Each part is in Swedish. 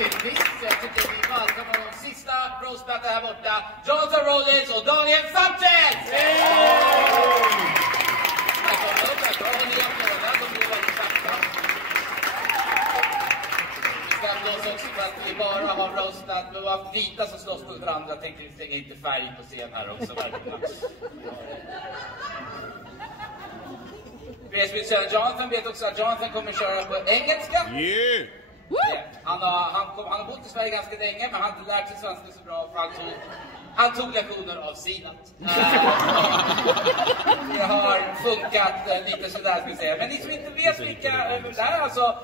naturligtvis. Så jag tycker vi välkomnar de sista roastbattle här borta. Jonathan Rollins och Daniel Sanchez! För att vi bara har roastat, vi har haft vita som slåss mot varandra. Jag tänkte vi stänger inte färg på scen här också. Vi som vill köra Jonathan vet också att Jonathan kommer köra på engelska. Yeah. Han har bott i Sverige ganska länge, men han har inte lärt sig svenska så bra. För han tog lektioner av Sinat. Det har funkat lite sådär ska jag säga. Men ni som inte vet vilka det här är alltså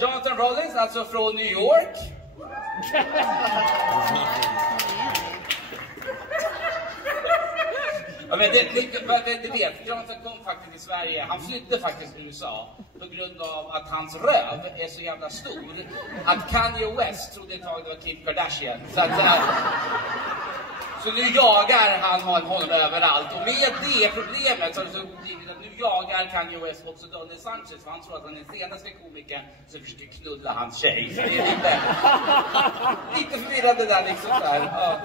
Jonathan Rollins, alltså från New York. Ja, men det vet, Jonathan kom faktiskt till Sverige, han flydde faktiskt till USA på grund av att hans röv är så jävla stor att Kanye West trodde ett tag det var Kim Kardashian. Så nu jagar han honom överallt, och med det problemet så är det så tydligt att nu jagar Kanye West också Daniel Sanchez, för han tror att han är den senaste komikern som försöker knulla hans tjej. Så det är lite förvirrande där liksom så här. Ja.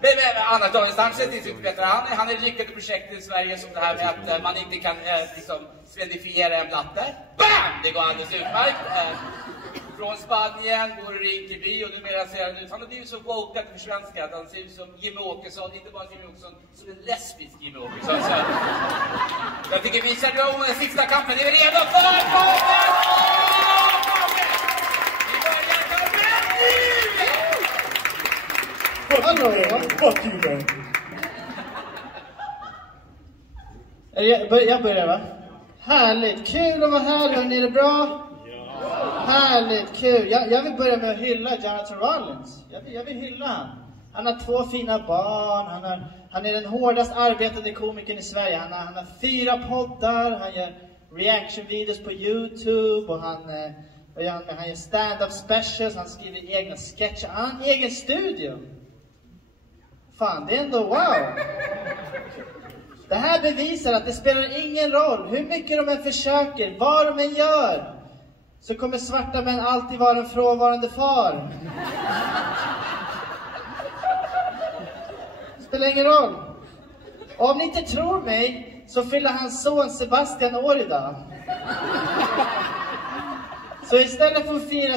Men annars Daniel Sanchez, det är inte bättre. Han är lyckade projekt i Sverige som det här med att man inte kan liksom svedifiera en latte. BAM! Det går alldeles utmärkt. Från Spanien, bor i Rinkeby, och numera ser han ut. Han har blivit så woke att för svenska att han ser ut som Jimmy Åkesson, inte bara Jimmy Åkesson, som en lesbisk Jimmy Åkesson. Så jag tycker vi känner om den sista kampen. Är vi redo för kampen? Vi börjar kampen nu! Hallå, fuck you man. Jag börjar va? Härligt, kul att vara här, hörni, är det bra? Härligt, kul. Jag vill börja med att hylla Jonathan Rollins. Jag vill hylla han. Han har 2 fina barn. Han är den hårdast arbetande komikern i Sverige. Han har 4 poddar. Han gör reaction-videos på YouTube. Och han gör stand-up specials. Han skriver egna sketcher. Han har en egen studio. Fan, det är ändå wow. Det här bevisar att det spelar ingen roll hur mycket de än försöker, vad de än gör, så kommer svarta män alltid vara en frånvarande far. Spelar ingen roll. Och om ni inte tror mig, så fyller hans son Sebastian år idag. Så istället för att fira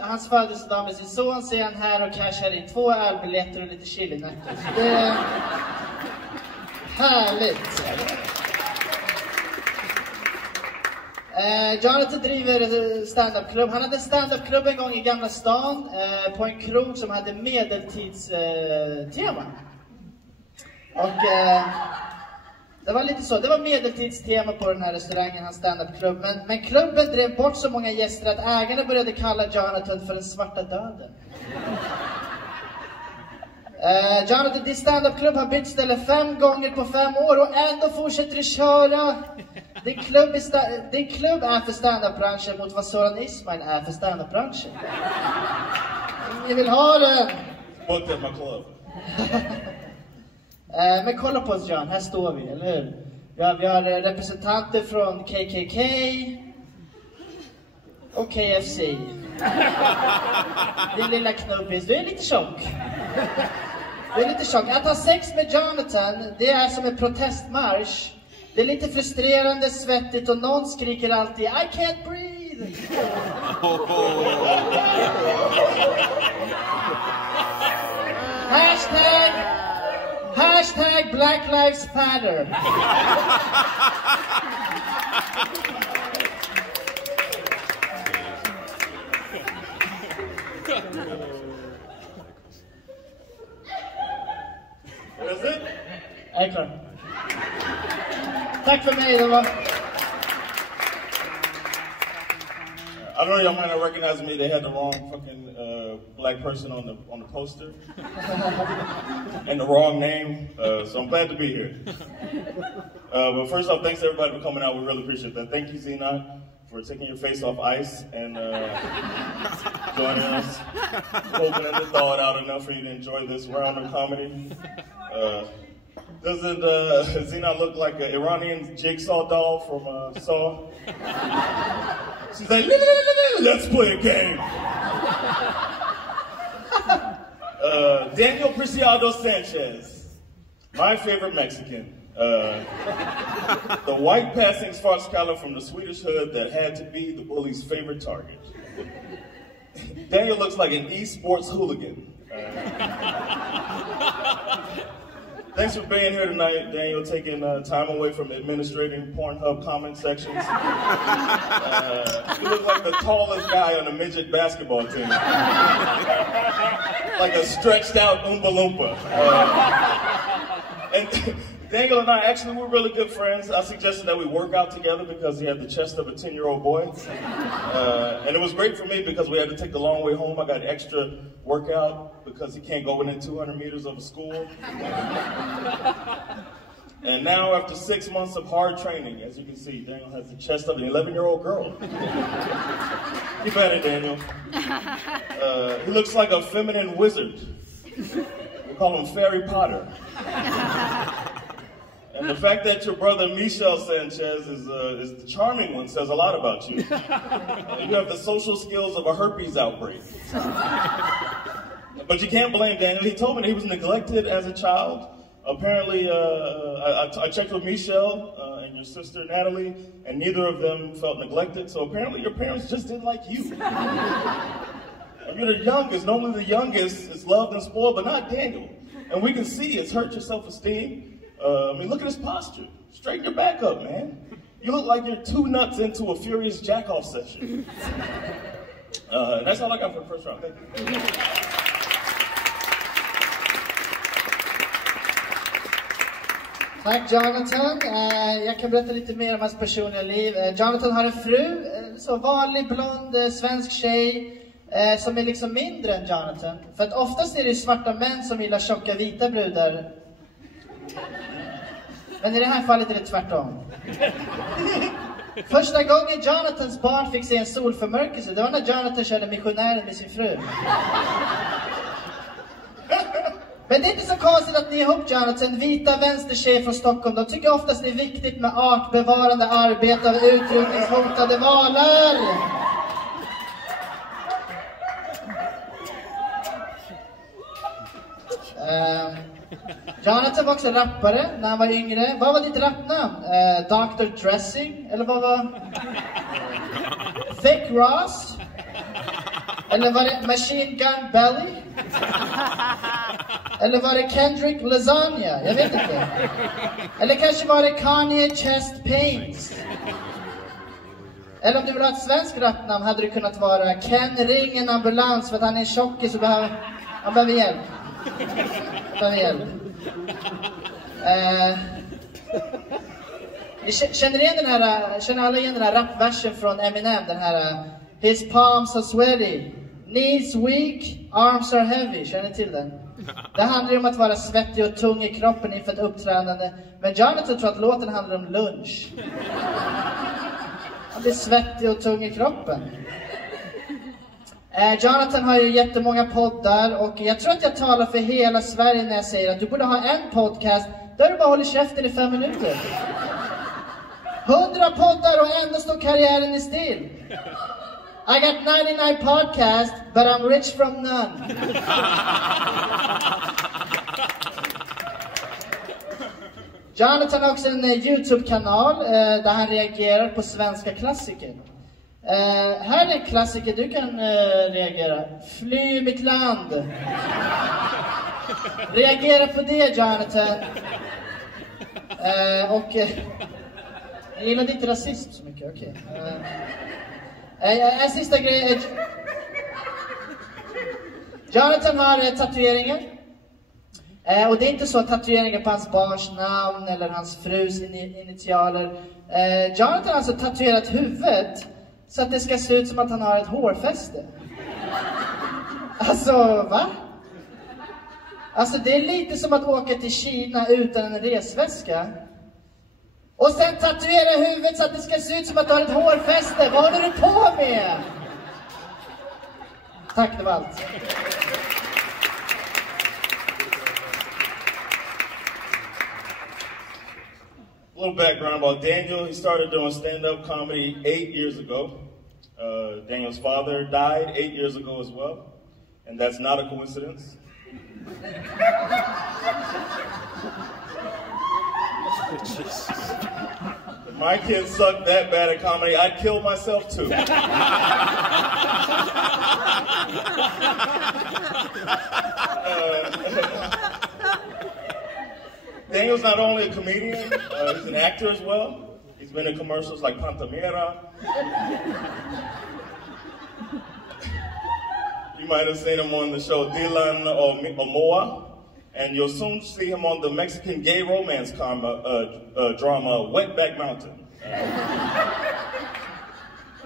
hans födelsedag med sin son, så är han här och cashar in 2 ölbiljetter och lite chilinötter. Det är härligt. Jonathan driver stand-up-klubb. Han hade en stand-up-klubb en gång i Gamla stan på en krog som hade medeltidstema. Och det var lite så, det var medeltidstema på den här restaurangen, hans stand-up-klubb. Men klubben drev bort så många gäster att ägarna började kalla Jonathan för den svarta döden. Jonathan, din stand-up-klubb har bytt ställe 5 gånger på 5 år och ändå fortsätter du köra. Din klubb är för stand-up-branschen mot vad Soran Ismail är för stand-up-branschen. Ni vill ha den. Booked at my club. Men kolla på oss, John, här står vi, eller hur? Vi har representanter från KKK och KFC. Din lilla knubbis, du är lite tjock. Att ha sex med Jonathan, det är som en protestmarsch. Det är lite frustrerande, svettigt, och någon skriker alltid I can't breathe. Hashtag Black Lives Matter. That's it? Jag är klar. Tack för mig, det var... I don't know, y'all might not recognize me. They had the wrong fucking black person on the poster and the wrong name. So I'm glad to be here. But first off, thanks to everybody for coming out. We really appreciate that. Thank you, Zena, for taking your face off ice and joining us. Hoping that this thawed out enough for you to enjoy this round of comedy. Doesn't Zena look like an Iranian jigsaw doll from Saw? She's like, let's play a game. Daniel Preciado Sanchez, my favorite Mexican. The white passing spark scholar from the Swedish hood that had to be the bully's favorite target. Daniel looks like an esports hooligan. Thanks for being here tonight, Daniel, taking time away from administrating Pornhub comment sections. You look like the tallest guy on a midget basketball team. Like a stretched out Oompa Loompa. And Daniel and I, actually, we're really good friends. I suggested that we work out together because he had the chest of a 10-year-old boy. And it was great for me because we had to take the long way home. I got extra workout because he can't go within 200 meters of a school. And now, after 6 months of hard training, as you can see, Daniel has the chest of an 11-year-old girl. You better, Daniel. He looks like a feminine wizard. We call him Fairy Potter. And the fact that your brother Michel Sanchez is the charming one says a lot about you. You have the social skills of a herpes outbreak. But you can't blame Daniel. He told me that he was neglected as a child. Apparently, I checked with Michel and your sister Natalie, and neither of them felt neglected. So apparently your parents just didn't like you. And you're the youngest. Normally the youngest is loved and spoiled, but not Daniel. And we can see it's hurt your self-esteem. I mean, look at his posture. Straighten your back up, man. You look like you're 2 nuts into a furious jack-off session. That's all I got for the first round. Thank you. Tack Jonathan. Jag kan berätta lite mer om hans personliga liv. Jonathan har en fru, så vanlig blond svensk tjej som är liksom mindre än Jonathan. För att oftast är det ju svarta män som gillar tjocka vita brudar. Men i det här fallet är det tvärtom. Första gången Jonathans barn fick se en solförmörkelse, det var när Jonathan körde missionären med sin fru. Men det är inte så konstigt att ni är ihop, Jonathan. Vita vänstertjejer från Stockholm, de tycker oftast det är viktigt med artbevarande arbete av utrotningshotade valar. Jonathan var också rappare när han var yngre. Vad var ditt rapnamn? Dr. Dressing? Eller vad var... Thick Ross? Eller var det Machine Gun Belly? Eller var det Kendrick Lasagna? Jag vet inte. Eller kanske var det Kanye Chest Pains? Eller om du vill ha ett svenskt rapnamn hade det kunnat vara Ken Ring en ambulans, för att han är tjockis och han behöver hjälp. Känner alla igen den här rapversen från Eminem, den här His palms are sweaty, knees weak, arms are heavy. Känner ni till den? Det handlar ju om att vara svettig och tung i kroppen inför ett uppträdande. Men Jonathan tror att låten handlar om lunch. Han blir svettig och tung i kroppen. Jonathan har ju jättemånga poddar, och jag tror att jag talar för hela Sverige när jag säger att du borde ha en podcast där du bara håller käften i 5 minuter. 100 poddar och ändå står karriären i still. I got 99 podcasts, but I'm rich from none. Jonathan har också en YouTube-kanal där han reagerar på svenska klassiker. Här är en klassiker du kan reagera. Fly mitt land. Reagera på det, Jonathan. Jag gillar inte rasism så mycket, okej. En sista grej. Jonathan har tatueringar. Och det är inte så att tatueringar på hans barns namn eller hans frus initialer. Jonathan har alltså tatuerat huvudet så att det ska se ut som att han har ett hårfäste. Alltså, va? Alltså, det är lite som att åka till Kina utan en resväska. Och sen tatuera huvudet så att det ska se ut som att du har ett hårfäste. Vad håller du på med? Tack, det var allt. A little background about Daniel. He started doing stand-up comedy 8 years ago. Daniel's father died 8 years ago as well. and that's not a coincidence. If my kids suck that bad at comedy, I'd kill myself too. Daniel's not only a comedian, he's an actor as well. He's been in commercials like Kommentera. You might have seen him on the show Dela or Moa. And you'll soon see him on the Mexican gay romance drama, Wetback Mountain.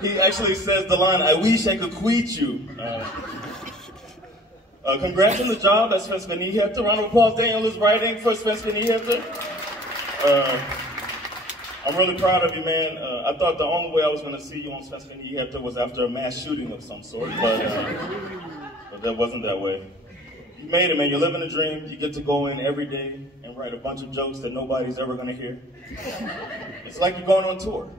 He actually says the line, "I wish I could quit you." Congrats on the job at Svenska Nyheter. Round of applause, Daniel is writing for Svenska Nyheter. I'm really proud of you, man. I thought the only way I was going to see you on Svenska Nyheter was after a mass shooting of some sort, but that wasn't that way. You made it, man. You're living a dream. You get to go in every day and write a bunch of jokes that nobody's ever going to hear. It's like you're going on tour.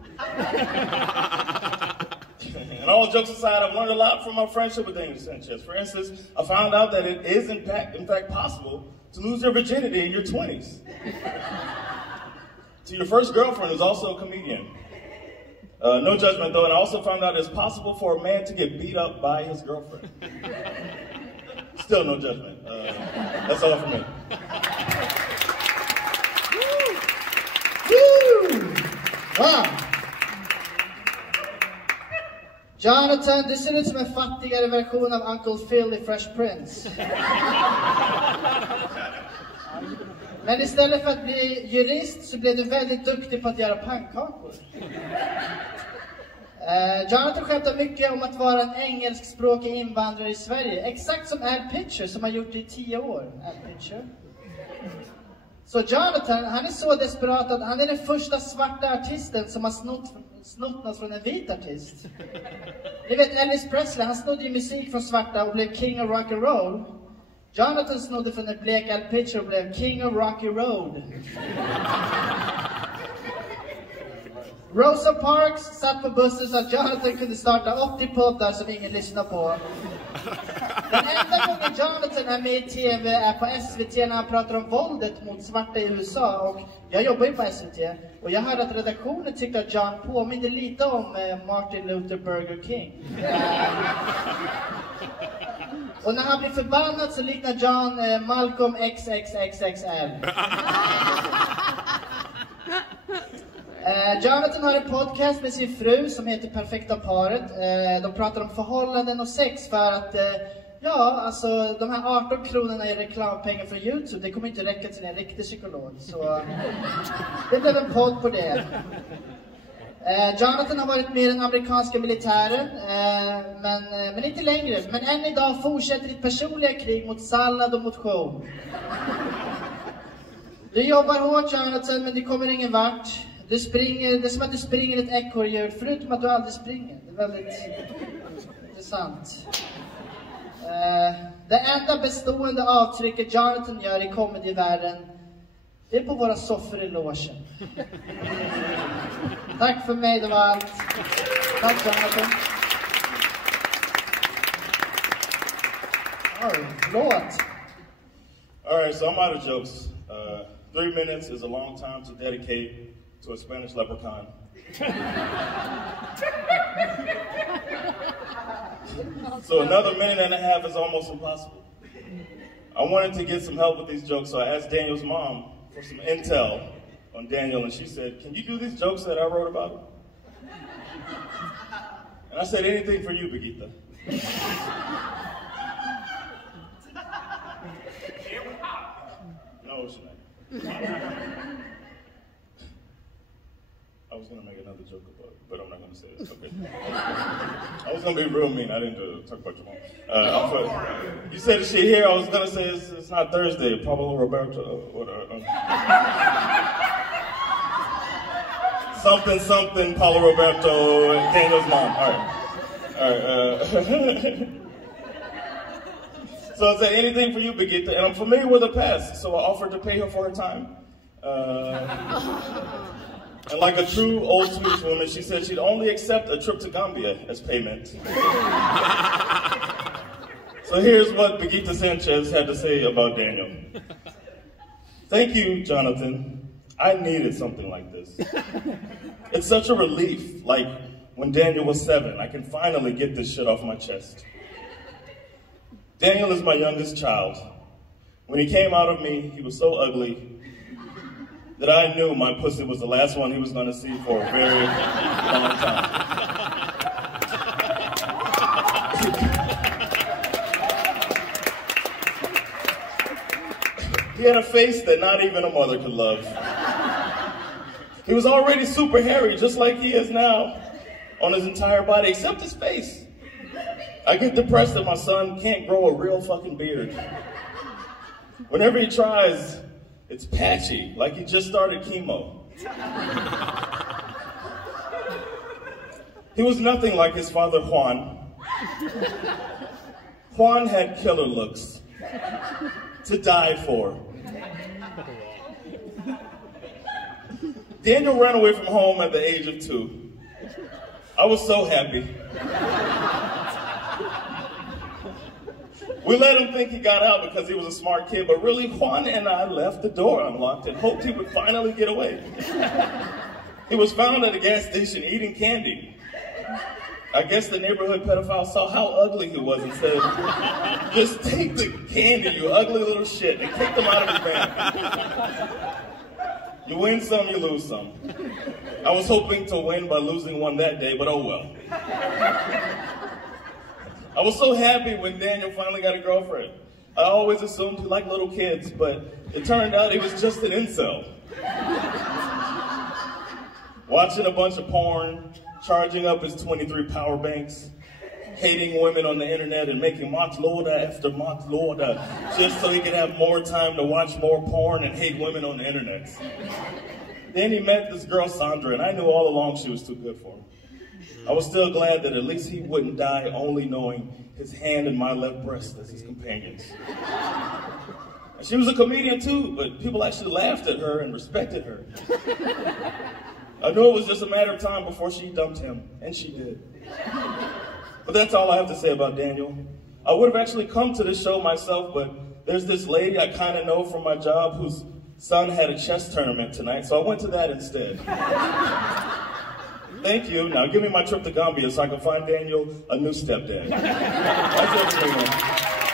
And all jokes aside, I've learned a lot from my friendship with Daniel Sanchez. For instance, I found out that it is in fact possible to lose your virginity in your 20s. To your first girlfriend, who's also a comedian. No judgment, though, and I also found out it's possible for a man to get beat up by his girlfriend. Still no judgment. That's all for me. Woo! Wow. Jonathan, du ser ut som en fattigare version av Uncle Phil i Fresh Prince. Men istället för att bli jurist så blev du väldigt duktig på att göra pannkakor. Jonathan skämtar mycket om att vara en engelskspråkig invandrare i Sverige. Exakt som Al Pitcher som har gjort det i 10 år. Al Pitcher. Så Jonathan, han är så desperat att han är den första svarta artisten som har snott något från en vit artist. Ni vet Elvis Presley, han snodde ju musik från svarta och blev king of rock and roll. Jonathan snodde från en blek Al Pitcher och blev king of rocky road. Rosa Parks satt på bussen så att Jonathan kunde starta 80 poddar som ingen lyssnar på. Den enda gången Jonathan är med i TV är på SVT när han pratar om våldet mot svarta i USA. Och jag jobbar ju på SVT. Och jag hörde att redaktionen tyckte att John påminner lite om Martin Luther Burger King. Och när han blir förbannad så liknar John Malcolm XXXXL. Jonathan har en podcast med sin fru som heter Perfekta paret. De pratar om förhållanden och sex för att alltså de här 18 kronorna i reklampengar från YouTube, det kommer inte räcka till en riktig psykolog. Så det blev en podd på det. Jonathan har varit med i den amerikanska militären, men inte längre. Men än idag fortsätter ditt personliga krig mot sallad och motion. Du jobbar hårt, Jonathan, men det kommer ingen vart. Du springer, det är som att du springer ett ekorrhjul, förutom att du aldrig springer. Det är väldigt intressant. Det enda bestående avtrycket Jonathan gör i comedyvärlden, det är på våra soffor i logen. Tack för mig, det var allt. Tack, Jonathan. Låt. All right, so I'm out of jokes. 3 minutes is a long time to dedicate to a Spanish leprechaun. So another minute and a half is almost impossible. I wanted to get some help with these jokes, so I asked Daniel's mom for some intel on Daniel, and she said, "Can you do these jokes that I wrote about him?" And I said, "Anything for you, Birgitta." No, she not. I was going to make another joke about it, but I'm not going to say it. Okay. I was going to be real mean. I didn't talk about your mom. You said the shit here. I was going to say it's not Thursday. Pablo Roberto. Something, Paulo Roberto, Daniel's mom. All right. So I said, anything for you, Birgitta, and I'm familiar with her past, so I offered to pay her for her time. And like a true old Swedish woman, she said she'd only accept a trip to Gambia as payment. So here's what Begita Sanchez had to say about Daniel. Thank you, Jonathan. I needed something like this. It's such a relief, like when Daniel was 7, I can finally get this shit off my chest. Daniel is my youngest child. When he came out of me, he was so ugly that I knew my pussy was the last one he was going to see for a very long time. He had a face that not even a mother could love. He was already super hairy, just like he is now, on his entire body, except his face. I get depressed that my son can't grow a real fucking beard. Whenever he tries, it's patchy, like he just started chemo. He was nothing like his father, Juan. Juan had killer looks to die for. Daniel ran away from home at the age of 2. I was so happy. We let him think he got out because he was a smart kid, but really Juan and I left the door unlocked and hoped he would finally get away. He was found at a gas station eating candy. I guess the neighborhood pedophile saw how ugly he was and said, just take the candy, you ugly little shit, and kicked him out of his van. You win some, you lose some. I was hoping to win by losing one that day, but oh well. I was so happy when Daniel finally got a girlfriend. I always assumed he liked little kids, but it turned out he was just an incel. Watching a bunch of porn, charging up his 23 power banks, hating women on the internet and making matlorda after matlorda just so he could have more time to watch more porn and hate women on the internet. Then he met this girl, Sandra, and I knew all along she was too good for him. I was still glad that at least he wouldn't die only knowing his hand in my left breast as his companions. And she was a comedian too, but people actually laughed at her and respected her. I knew it was just a matter of time before she dumped him, and she did. But that's all I have to say about Daniel. I would have actually come to this show myself, but there's this lady I kind of know from my job whose son had a chess tournament tonight, so I went to that instead. Thank you. Now give me my trip to Gambia so I can find Daniel a new stepdad. That's everything.